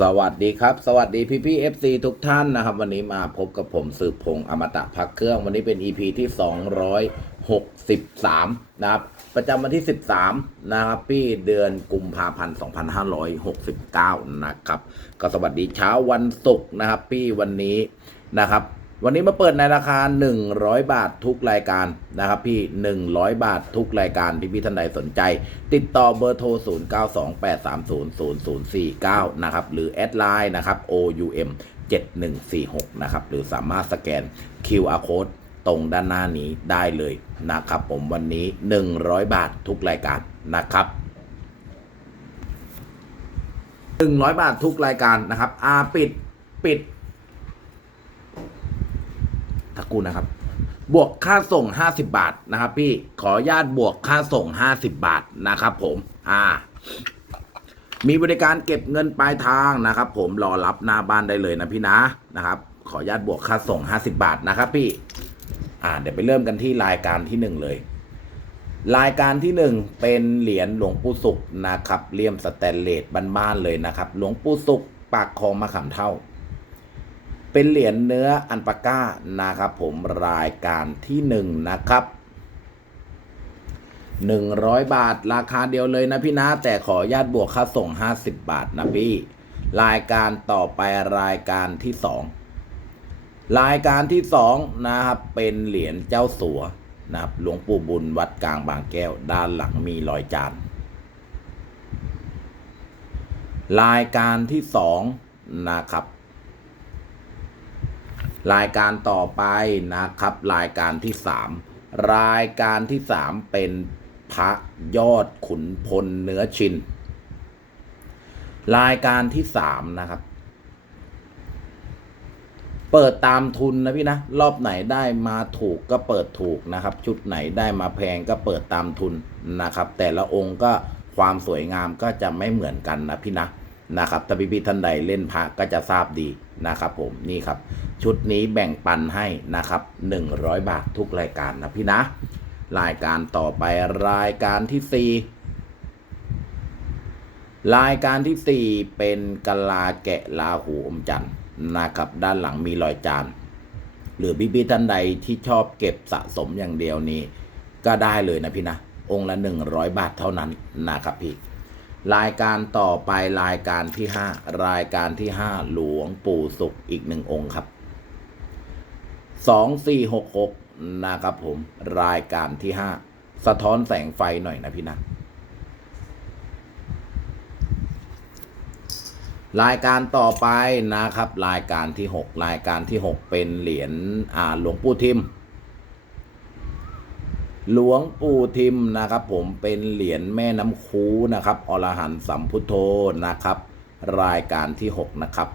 สวัสดีครับ สวัสดีพี่พี่เอฟซีทุกท่านนะครับ วันนี้มาพบกับผมสืบพงศ์อมตะพักเครื่อง วันนี้เป็น EP ที่ 263 นะครับ ประจำวันที่ 13 นะครับ พี่เดือนกุมภาพันธ์ 2569 นะครับ ก็สวัสดีเช้าวันศุกร์นะครับ พี่วันนี้นะครับ วันนี้มาเปิดในราคา 100 บาททุกรายการนะครับพี่ 100 บาททุกรายการที่พี่ท่านใดสนใจ ติดต่อเบอร์โทร 0928300049 นะครับ หรือแอดไลน์นะครับ OUM 7146 นะครับ หรือสามารถสแกน QR code ตรงด้านหน้านี้ได้เลยนะครับ ผมวันนี้ 100 บาททุกรายการนะครับ100 บาททุกรายการนะครับอาปิดปิด ตะกูนะครับ บวกค่าส่ง 50 บาทนะครับ พี่ขออนุญาตบวกค่าส่ง 50 บาทนะครับ ผม อ่า มีบริการเก็บเงินปลายทางนะครับ ผมรอรับหน้าบ้านได้เลยนะพี่นะนะครับ ขออนุญาตบวกค่าส่ง 50 บาทนะครับ พี่ อ่า เดี๋ยวไปเริ่มกันที่รายการที่หนึ่งเลยรายการที่หนึ่งเป็นเหรียญหลวงปู่สุขนะครับเลี่ยมสแตนเลสบ้านๆเลยนะครับ หลวงปู่สุขปากคลองมะขามเท่า เป็นเหรียญเนื้ออันปาก้านะครับผมรายการที่หนึ่งนะครับหนึ่งร้อยบาทราคาเดียวเลยนะพี่นะ แต่ขออนุญาตบวกค่าส่งห้าสิบบาทนะพี่ รายการต่อไปรายการที่สองรายการที่สองนะครับ เป็นเหรียญเจ้าสัวนะครับหลวงปู่บุญวัดกลางบางแก้ว ด้านหลังมีรอยจานรายการที่สองนะครับ รายการต่อไปนะครับ รายการที่สามรายการที่สามเป็นพระยอดขุนพลเนื้อชิน รายการที่สามนะครับ เปิดตามทุนนะพี่นะ รอบไหนได้มาถูกก็เปิดถูกนะครับ ชุดไหนได้มาแพงก็เปิดตามทุนนะครับ แต่ละองค์ก็ความสวยงามก็จะไม่เหมือนกันนะพี่นะ นะครับถ้าพี่พี่ๆท่านใดเล่นพระก็จะทราบดีนะครับ ผมนี่ครับ ชุดนี้แบ่งปันให้นะครับ 100 บาททุกรายการนะพี่นะ รายการต่อไปรายการที่ 4 รายการที่ 4 เป็นกะลาแกะลาหูอมจันทร์นะครับ ด้านหลังมีรอยจานหรือพี่พี่ๆท่านใดที่ชอบเก็บสะสมอย่างเดียวนี้ ก็ได้เลยนะพี่นะ องค์ละ 100 บาทเท่านั้นนะครับพี่ รายการต่อไปรายการที่5รายการที่5หลวงปู่สุขอีกหนึ่งองค์ครับสองสี่หกหกนะครับผมรายการที่ห้าสะท้อนแสงไฟหน่อยนะพี่นะรายการต่อไปนะครับ รายการที่หกรายการที่หกเป็นเหรียญอ่าหลวงปู่ทิม หลวงปู่ทิมนะครับ ผมเป็นเหรียญแม่น้ำคูนะครับอรหันต์สัมพุทโธนะครับ รายการที่หกนะครับ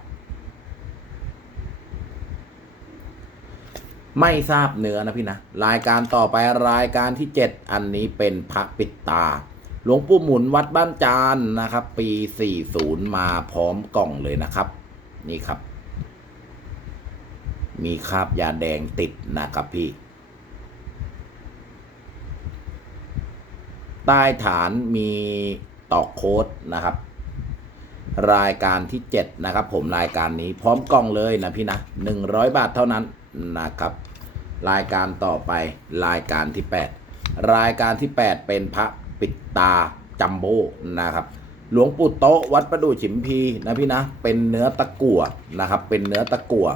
ไม่ทราบเนื้อนะพี่นะ รายการต่อไปรายการที่ 7 อันนี้เป็นพระปิดตา หลวงปู่หมุนวัดบ้านจานนะครับ ปี 40 มาพร้อมกล่องเลยนะครับ นี่ครับ มีคราบยาแดงติดนะครับพี่ ใต้ฐานมีตอกโค้ดนะครับ รายการที่ 7 นะครับ ผมรายการนี้พร้อมกล้องเลยนะพี่นะ 100 บาทเท่านั้นนะครับ รายการต่อไปรายการที่ 8 รายการที่ 8 เป็นพระปิดตาจัมโบ้นะครับ หลวงปู่โตะวัดประดู่ฉิมพีนะพี่นะ เป็นเนื้อตะกั่วนะครับ เป็นเนื้อตะกั่ว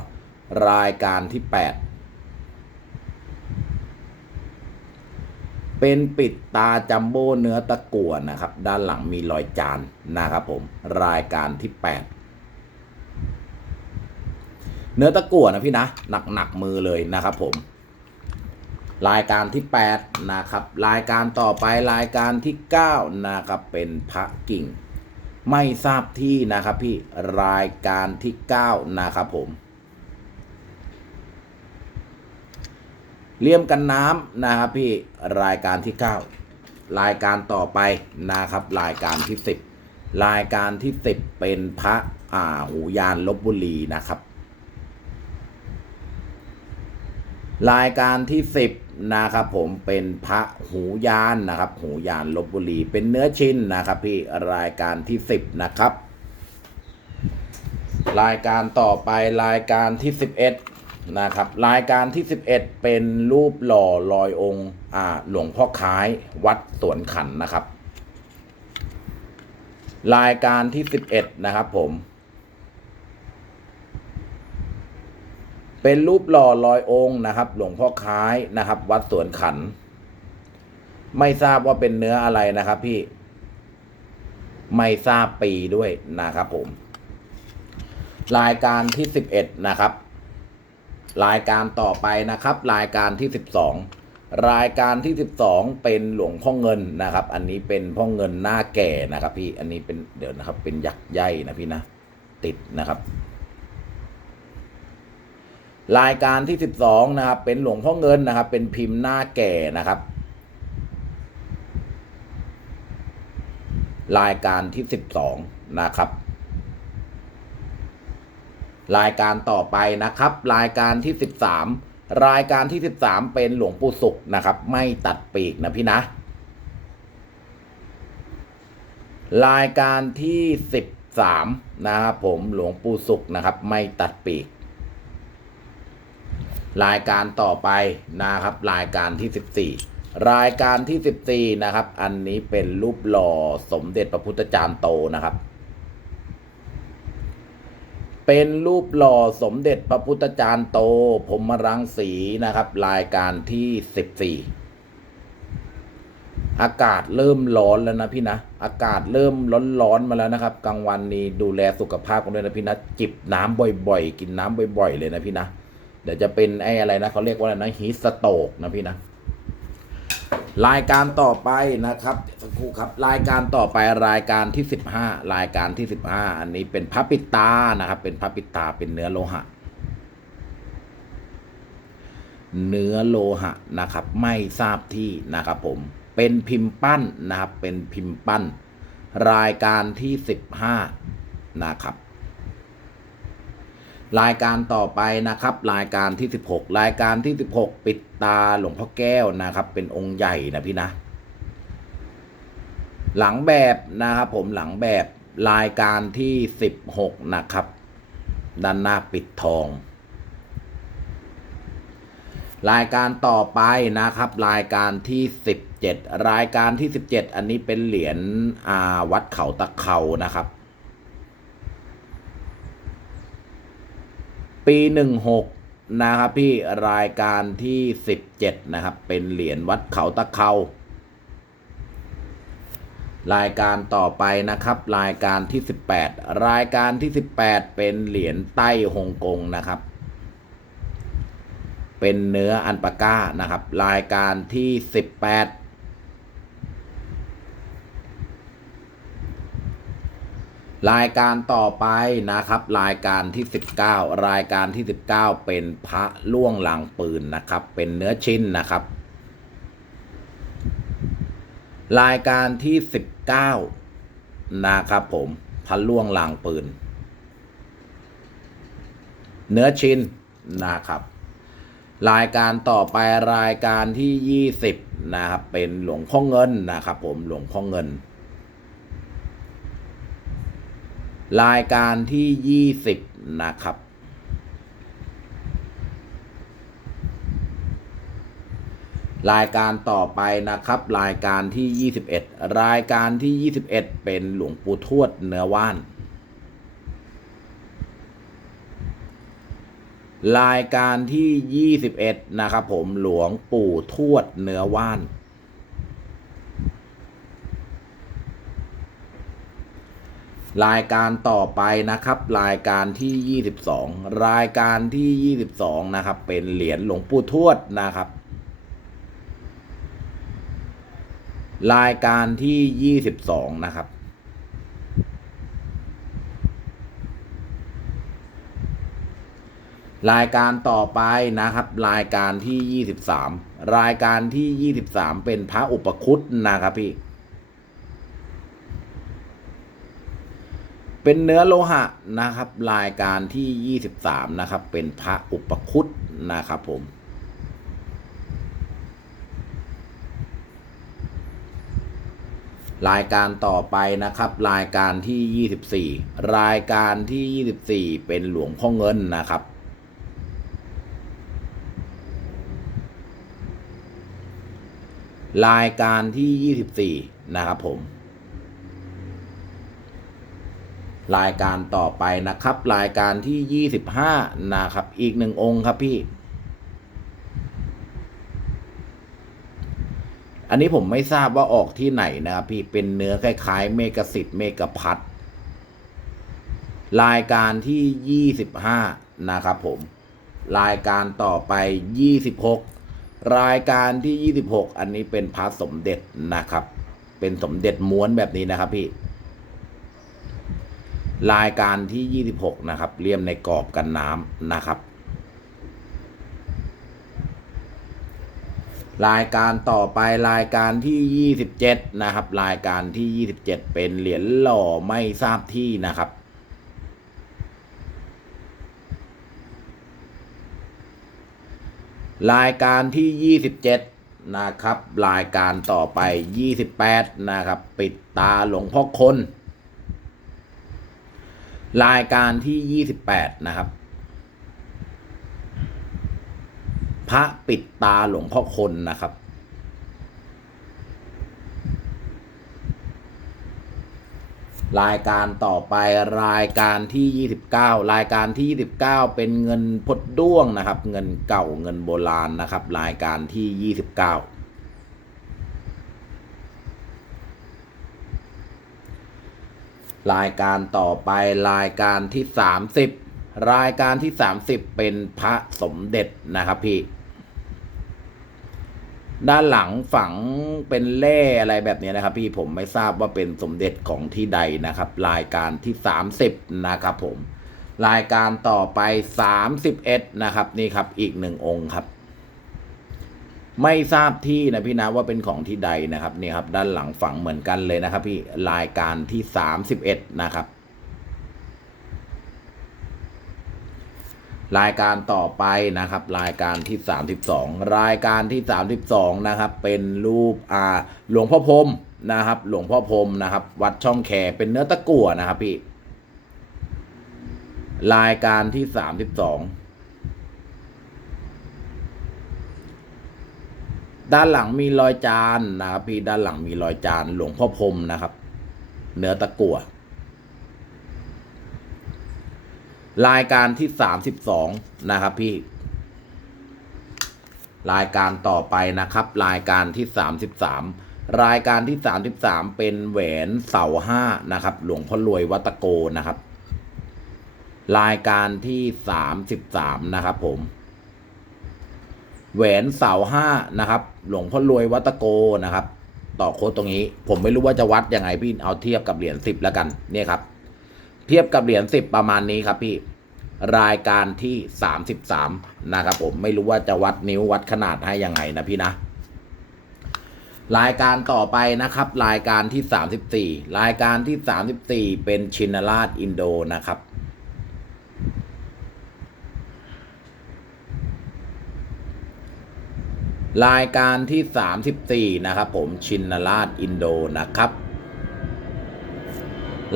รายการที่ 8 เป็นปิดตาจัมโบ้เนื้อตะกั่วนะครับ ด้านหลังมีรอยจานนะครับผมรายการที่ 8 เนื้อตะกั่วนะพี่นะหนักหนักมือเลยนะครับผม รายการที่ 8 นะครับ รายการต่อไปรายการที่ 9 นะครับ เป็นพระกิ่ง ไม่ทราบที่นะครับพี่รายการที่ 9 นะครับผม เลี่ยมกันน้ำนะครับพี่รายการที่ 9 รายการต่อไปนะครับ รายการที่ 10 รายการที่ 10 เป็นพระอ่าหูยานลบบุรีนะครับ รายการที่ 10นะครับผมเป็นพระหูยานนะครับ หูยานลบบุรี เป็นเนื้อชิ้นนะครับ พี่รายการที่ 10 นะครับรายการต่อไปรายการที่สิบเอ็ด นะครับ รายการที่สิบเอ็ดเป็นรูปหล่อลอยองค์อ่าหลวงพ่อค้ายวัดสวนขันนะครับ รายการที่สิบเอ็ดนะครับผม เป็นรูปหล่อลอยองค์นะครับ หลวงพ่อค้ายนะครับ วัดสวนขัน ไม่ทราบว่าเป็นเนื้ออะไรนะครับ พี่ ไม่ทราบปีด้วยนะครับผม รายการที่สิบเอ็ดนะครับ รายการต่อไปนะครับ รายการที่สิบสองรายการที่สิบสองเป็นหลวงพ่อเงินนะครับ อันนี้เป็นพ่อเงินหน้าแก่นะครับ พี่อันนี้เป็นเดี๋ยวนะครับ เป็นยักษ์ใยนะพี่นะติดนะครับ รายการที่สิบสองนะครับ เป็นหลวงพ่อเงินนะครับ เป็นพิมพ์หน้าแก่นะครับ รายการที่สิบสองนะครับ รายการต่อไปนะครับ รายการที่สิบสามรายการที่สิบสามเป็นหลวงปู่สุขนะครับ ไม่ตัดปีกนะพี่นะ รายการที่สิบสามนะครับผมหลวงปู่สุขนะครับ ไม่ตัดปีก รายการต่อไปนะครับ รายการที่สิบสี่รายการที่สิบสี่นะครับ อันนี้เป็นรูปหล่อสมเด็จพระพุทธจารย์โตนะครับ เป็นรูปหล่อสมเด็จพระพุทธจารย์โตพรมรังสีนะครับ รายการที่สิบสี่อากาศเริ่มร้อนแล้วนะพี่นะ อากาศเริ่มร้อนๆมาแล้วนะครับกลางวันนี้ดูแลสุขภาพกันด้วยนะพี่นะจิบน้ำบ่อยๆ กินน้ำบ่อย ๆ เลยนะพี่นะเดี๋ยวจะเป็นไอ้อะไรนะเขาเรียกว่าอะไรนะฮีสโตกนะพี่นะ รายการต่อไปนะครับสักครู่ครับ รายการต่อไปรายการที่สิบห้ารายการที่สิบห้าอันนี้เป็นพระปิตานะครับ เป็นพระปิตาเป็นเนื้อโลหะ เนื้อโลหะนะครับ ไม่ทราบที่นะครับ ผมเป็นพิมพ์ปั้นนะครับ เป็นพิมพ์ปั้น รายการที่สิบห้านะครับ รายการต่อไปนะครับ รายการที่ 16 รายการที่ 16 ปิดตาหลวงพ่อแก้วนะครับ เป็นองค์ใหญ่นะพี่นะ หลังแบบนะครับผมหลังแบบรายการที่ 16 นะครับ ด้านหน้าปิดทอง รายการต่อไปนะครับ รายการที่ 17 รายการที่ 17 อันนี้เป็นเหรียญอาวัดเขาตะเขานะครับ ปี 16 นะครับพี่รายการที่ 17 นะครับ เป็นเหรียญวัดเขาตะเขารายการต่อไปนะครับ รายการที่ 18 รายการที่ 18 เป็นเหรียญไต้ฮงกงนะครับ เป็นเนื้ออันปาก้านะครับ รายการที่ 18 รายการต่อไปนะครับ รายการที่ 19 รายการที่ 19 เป็นพระล่วงหลังปืนนะครับ เป็นเนื้อชิ้นนะครับ รายการที่ 19 นะครับผมพระล่วงหลังปืน เนื้อชิ้นนะครับ รายการต่อไปรายการที่ 20 นะครับ เป็นหลวงพ่อเงินนะครับ ผมหลวงพ่อเงิน รายการที่ 20 นะครับ รายการต่อไปนะครับ รายการที่ 21 รายการที่ 21 เป็นหลวงปู่ทวดเนื้อว่าน รายการที่ 21 นะครับผมหลวงปู่ทวดเนื้อว่าน รายการต่อไปนะครับ รายการที่ 22 รายการที่ 22 นะครับ เป็นเหรียญหลวงปู่ทวดนะครับ รายการที่ 22 นะครับ รายการต่อไปนะครับ รายการที่ 23 รายการที่ 23 เป็นพระอุปคุตนะครับพี่ เป็นเนื้อโลหะนะครับ รายการที่ 23 นะครับ เป็นพระอุปคุตนะครับผมรายการต่อไปนะครับ รายการที่ 24 รายการที่ 24 เป็นหลวงพ่อเงินนะครับ รายการที่ 24 นะครับผม รายการต่อไปนะครับ รายการที่ 25 นะครับ อีกหนึ่งองค์ครับพี่ อันนี้ผมไม่ทราบว่าออกที่ไหนนะครับพี่เป็นเนื้อคล้ายๆ เมกสิทธิ์เมกพัดรายการที่ 25 นะครับผม รายการต่อไป 26 รายการที่ 26 อันนี้เป็นพระสมเด็จนะครับ เป็นสมเด็จม้วนแบบนี้นะครับพี่ รายการที่ 26 นะครับเลี่ยมในกรอบกันน้ำนะครับ รายการต่อไปรายการที่ 27 นะครับ รายการที่ 27 เป็นเหรียญหล่อไม่ทราบที่นะครับรายการที่ 27 นะครับ รายการต่อไป 28 นะครับ ปิดตาหลวงพ่อคน รายการที่ 28 นะครับ พระปิดตาหลวงพ่อคนนะครับ รายการต่อไปรายการที่ 29 รายการที่ 29 เป็นเงินพดด้วงนะครับ เงินเก่าเงินโบราณนะครับ รายการที่ 29 รายการต่อไปรายการที่ 30 รายการที่ 30 เป็นพระสมเด็จนะครับพี่ ด้านหลังฝังเป็นเล่อะไรแบบนี้นะครับ พี่ผมไม่ทราบว่าเป็นสมเด็จของที่ใดนะครับ รายการที่ 30 นะครับผม รายการต่อไป 31 นะครับ นี่ครับอีกหนึ่งองค์ครับ ไม่ทราบที่นะพี่นะว่าเป็นของที่ใดนะครับนี่ครับ ด้านหลังฝังเหมือนกันเลยนะครับ พี่รายการที่31นะครับ รายการต่อไปนะครับ รายการที่32รายการที่32นะครับ เป็นรูปอ่าหลวงพ่อพรมนะครับ หลวงพ่อพรมนะครับ วัดช่องแคเป็นเนื้อตะกั่วนะครับพี่ รายการที่32 ด้านหลังมีรอยจานนะครับพี่ด้านหลังมีรอยจานหลวงพ่อพรมนะครับ เนื้อตะกั่วรายการที่สามสิบสองนะครับพี่ รายการต่อไปนะครับ รายการที่สามสิบสามรายการที่สามสิบสามเป็นแหวนเสาห้านะครับ หลวงพ่อรวยวัตโกนะครับ รายการที่สามสิบสามนะครับผม แหวนเสาห้านะครับ หลวงพ่อรวยวัตโกนะครับ ต่อโค้ดตรงนี้ ผมไม่รู้ว่าจะวัดยังไงพี่เอาเทียบกับเหรียญสิบแล้วกันเนี่ยครับ เทียบกับเหรียญสิบประมาณนี้ครับพี่รายการที่สามสิบสามนะครับ ผมไม่รู้ว่าจะวัดนิ้ววัดขนาดให้ยังไงนะพี่นะรายการต่อไปนะครับ รายการที่สามสิบสี่รายการที่สามสิบสี่เป็นชินราชอินโดนะครับ รายการที่สามสิบสี่นะครับผมชินราชอินโดนะครับ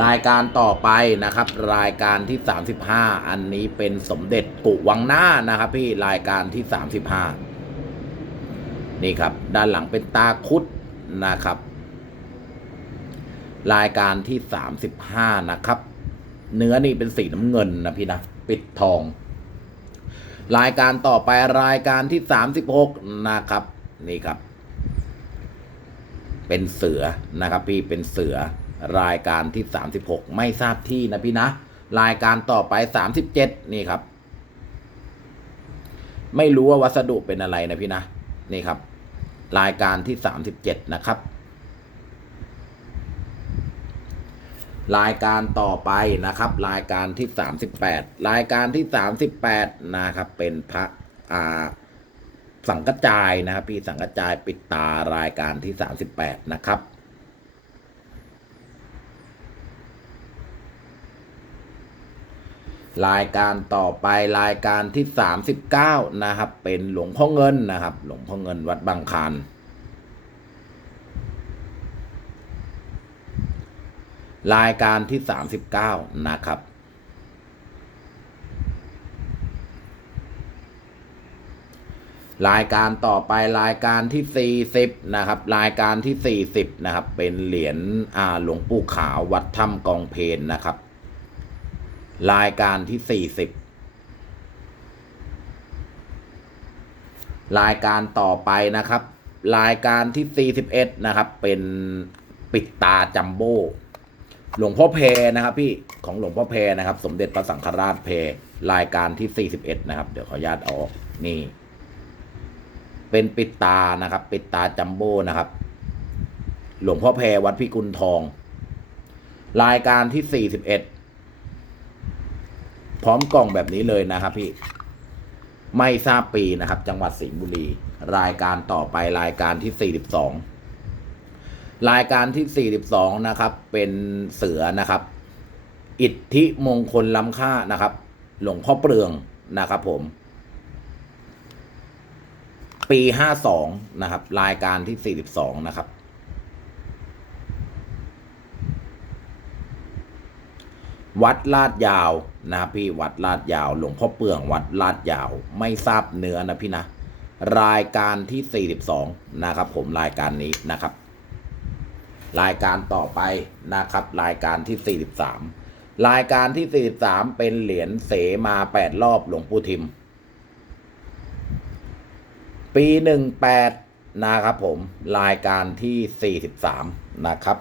รายการต่อไปนะครับ รายการที่ 35 อันนี้เป็นสมเด็จกุวังหน้านะครับ พี่รายการที่ 35 นี่ครับ ด้านหลังเป็นตาคุดนะครับ รายการที่ 35 นะครับ เนื้อนี่เป็นสีน้ำเงินนะพี่นะ ปิดทอง รายการต่อไปรายการที่ 36 นะครับ นี่ครับ เป็นเสือนะครับ พี่เป็นเสือรายการที่ 36 ไม่ทราบที่นะพี่นะ รายการต่อไป 37 นี่ครับ ไม่รู้ว่าวัสดุเป็นอะไรนะพี่นะ นี่ครับ รายการที่ 37 นะครับ รายการต่อไปนะครับ รายการที่ 38 รายการที่ 38 นะครับ เป็นพระอ่าสังกจายนะครับ พี่สังกจายปิดตารายการที่ 38 นะครับรายการต่อไปรายการที่ 39 นะครับ เป็นหลวงพ่อเงินนะครับ หลวงพ่อเงินวัดบางคาน รายการที่สามสิบเก้านะครับ รายการต่อไปรายการที่ 40 นะครับ รายการที่ 40 นะครับ เป็นเหรียญอ่าหลวงปู่ขาววัดถ้ำกองเพนนะครับ รายการที่ 40รายการต่อไปนะครับ รายการที่ 41 นะครับ เป็นปิดตาจัมโบ้ หลวงพ่อเพนะครับ พี่ของหลวงพ่อเพนะครับ สมเด็จพระสังฆราชเพรายการที่ 41 นะครับ เดี๋ยวขออนุญาตออกนี่ เป็นปิดตานะครับ ปิดตาจัมโบ้นะครับ หลวงพ่อแพรวัดพิกุลทอง รายการที่ 41 พร้อมกล่องแบบนี้เลยนะครับ พี่ไม่ทราบปีนะครับ จังหวัดสิงห์บุรี รายการต่อไปรายการที่ 42 รายการที่ 42 นะครับ เป็นเสือนะครับ อิทธิมงคลล้ำค่านะครับ หลวงพ่อเปลืองนะครับ ผม ปีห้าสองนะครับ รายการที่สี่สิบสองนะครับ วัดลาดยาวนะพี่วัดลาดยาว หลวงพ่อเปลืองวัดลาดยาว ไม่ทราบเนื้อนะพี่นะ รายการที่สี่สิบสองนะครับ ผมรายการนี้นะครับ รายการต่อไปนะครับ รายการที่ 43 รายการที่ 43 เป็นเหรียญเสมา 8 รอบหลวงปู่ทิม ปี 18 นะครับผม รายการที่ 43 นะครับ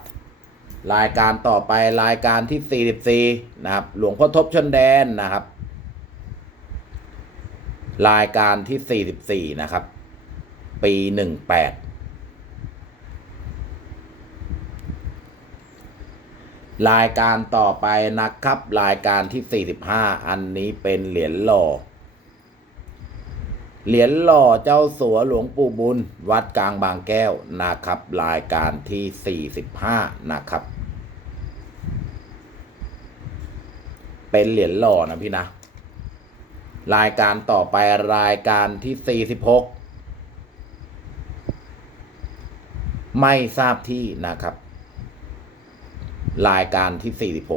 รายการต่อไปรายการที่ 44 นะครับ หลวงพ่อทบชนแดนนะครับ รายการที่ 44 นะครับ ปี 18 รายการต่อไปนะครับ รายการที่สี่สิบห้าอันนี้เป็นเหรียญหล่อ เหรียญหล่อเจ้าสัวหลวงปู่บุญ วัดกลางบางแก้วนะครับ รายการที่ 45 นะครับ เป็นเหรียญหล่อนะพี่นะ รายการต่อไปรายการที่ 46 ไม่ทราบที่นะครับ รายการที่ 46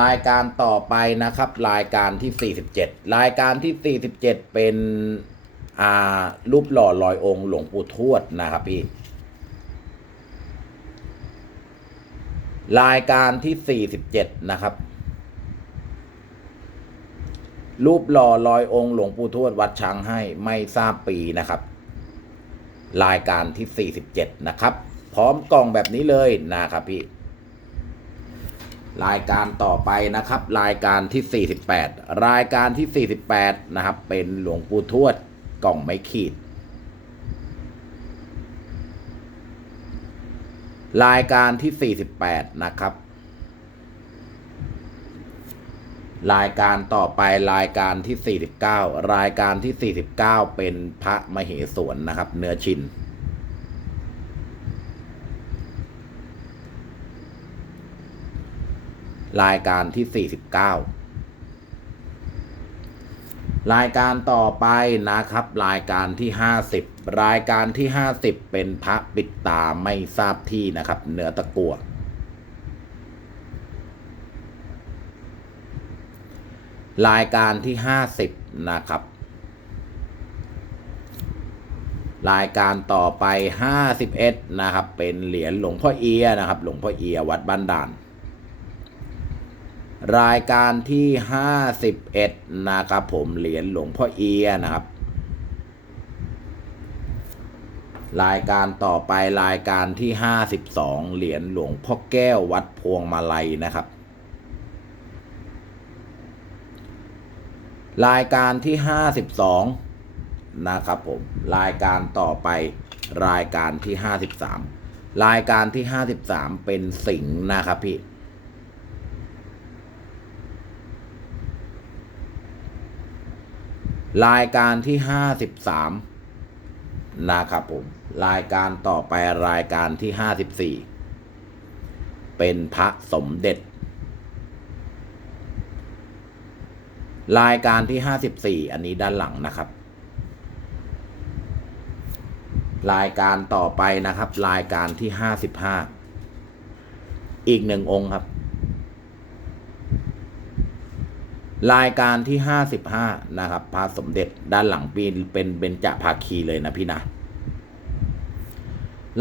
รายการต่อไปนะครับ รายการที่ 47 รายการที่ 47 เป็นอ่ารูปหล่อลอยองค์หลวงปู่ทวดนะครับพี่ รายการที่ 47 นะครับ รูปหล่อลอยองค์หลวงปู่ทวดวัดช้างให้ไม่ทราบปีนะครับ รายการที่ 47 นะครับ พร้อมกล่องแบบนี้เลยนะครับพี่ รายการต่อไปนะครับ รายการที่ 48 รายการที่ 48 นะครับ เป็นหลวงปู่ทวดกล่องไม้ขีด รายการที่ 48 นะครับ รายการต่อไปรายการที่ 49 รายการที่ 49 เป็นพระมเหสวนนะครับ เนื้อชิน รายการที่ 49 รายการต่อไปนะครับ รายการที่ 50 รายการที่ 50 เป็นพระปิดตาไม่ทราบที่นะครับ เนื้อตะกัว รายการที่50นะครับ รายการต่อไป51นะครับ เป็นเหรียญหลวงพ่อเอียนะครับ หลวงพ่อเอียวัดบ้านด่าน รายการที่51นะครับ ผมเหรียญหลวงพ่อเอียนะครับ รายการต่อไปรายการที่52เหรียญหลวงพ่อแก้ววัดพวงมาลัยนะครับ รายการที่ 52 นะครับผม รายการต่อไปรายการที่ 53 รายการที่ 53 เป็นสิงห์นะครับพี่ รายการที่ห้าสิบสามนะครับผม รายการต่อไปรายการที่ห้าสิบสี่เป็นพระสมเด็จ รายการที่ห้าสิบสี่อันนี้ด้านหลังนะครับ รายการต่อไปนะครับ รายการที่ห้าสิบห้าอีกหนึ่งองค์ครับ รายการที่ห้าสิบห้านะครับพระสมเด็จด้านหลังปีเป็นเบญจภาคีเลยนะพี่นะ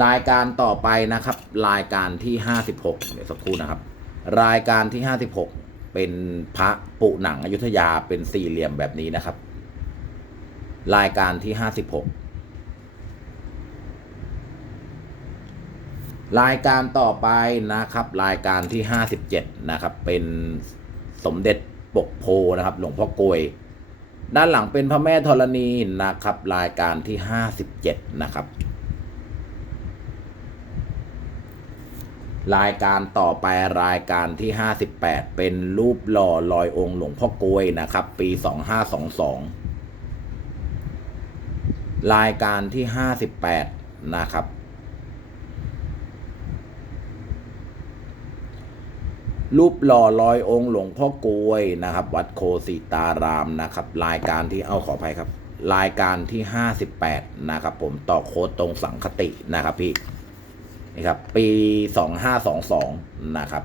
รายการต่อไปนะครับ รายการที่ห้าสิบหกเดี๋ยวสักครู่นะครับ รายการที่ห้าสิบหก เป็นพระปุหนังอยุธยาเป็นสี่เหลี่ยมแบบนี้นะครับ รายการที่ห้าสิบหกรายการต่อไปนะครับ รายการที่ห้าสิบเจ็ดนะครับ เป็นสมเด็จปกโพนะครับ หลวงพ่อกลวยด้านหลังเป็นพระแม่ธรณีนะครับ รายการที่ห้าสิบเจ็ดนะครับ รายการต่อไปรายการที่ 58 เป็นรูปหล่อลอยองค์หลวงพ่อกลวยนะครับ ปี 2522 รายการที่ 58 นะครับ รูปหล่อลอยองค์หลวงพ่อกลวยนะครับ วัดโคสิตารามนะครับ รายการที่เอาขออภัยครับ รายการที่ 58 นะครับ ผมต่อโค้ดตรงสังคตินะครับพี่ นะครับปีสองห้าสองสองนะครับ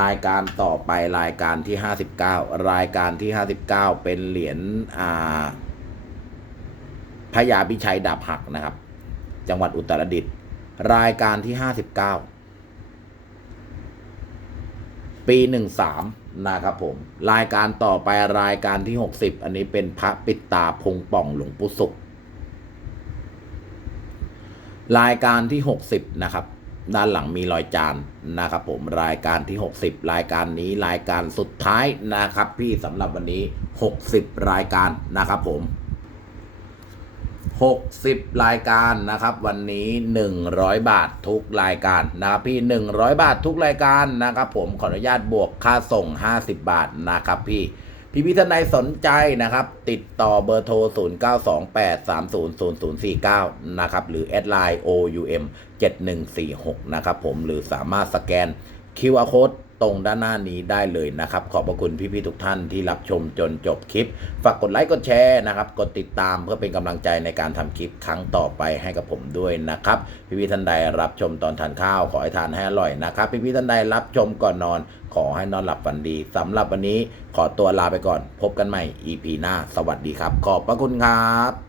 รายการต่อไปรายการที่ห้าสิบเก้ารายการที่ห้าสิบเก้าเป็นเหรียญอ่าพญาพิชัยดาบหักนะครับ จังหวัดอุตรดิตถ์รายการที่ห้าสิบเก้าปีหนึ่งสามนะครับผม รายการต่อไปรายการที่หกสิบอันนี้เป็นพระปิดตาพงป่องหลวงปู่ศุก รายการที่ 60 นะครับ ด้านหลังมีรอยจานนะครับ ผมรายการที่ 60 รายการนี้รายการสุดท้ายนะครับ พี่สำหรับวันนี้ 60 รายการนะครับ ผม 60 รายการนะครับ วันนี้ 100 บาททุกรายการนะครับพี่ 100 บาททุกรายการนะครับ ผมขออนุญาตบวกค่าส่ง 50 บาทนะครับ พี่ พี่พิธนายสนใจนะครับ ติดต่อเบอร์โทร 0928300049 นะครับ หรือแอดไลน์ OUM 7146 นะครับผมหรือสามารถสแกน QR Code ตรงด้านหน้านี้ได้เลยนะครับ ขอบพระคุณพี่ๆทุกท่านที่รับชมจนจบคลิป ฝากกดไลค์กดแชร์นะครับ กดติดตามเพื่อเป็นกำลังใจในการทำคลิปครั้งต่อไปให้กับผมด้วยนะครับ พี่ๆท่านใดรับชมตอนทานข้าวขอให้ทานให้อร่อยนะครับ พี่ๆท่านใดรับชมก่อนนอน ขอให้นอนหลับฝันดีสำหรับวันนี้ขอตัวลาไปก่อน พบกันใหม่ EP หน้า สวัสดีครับ ขอบพระคุณครับ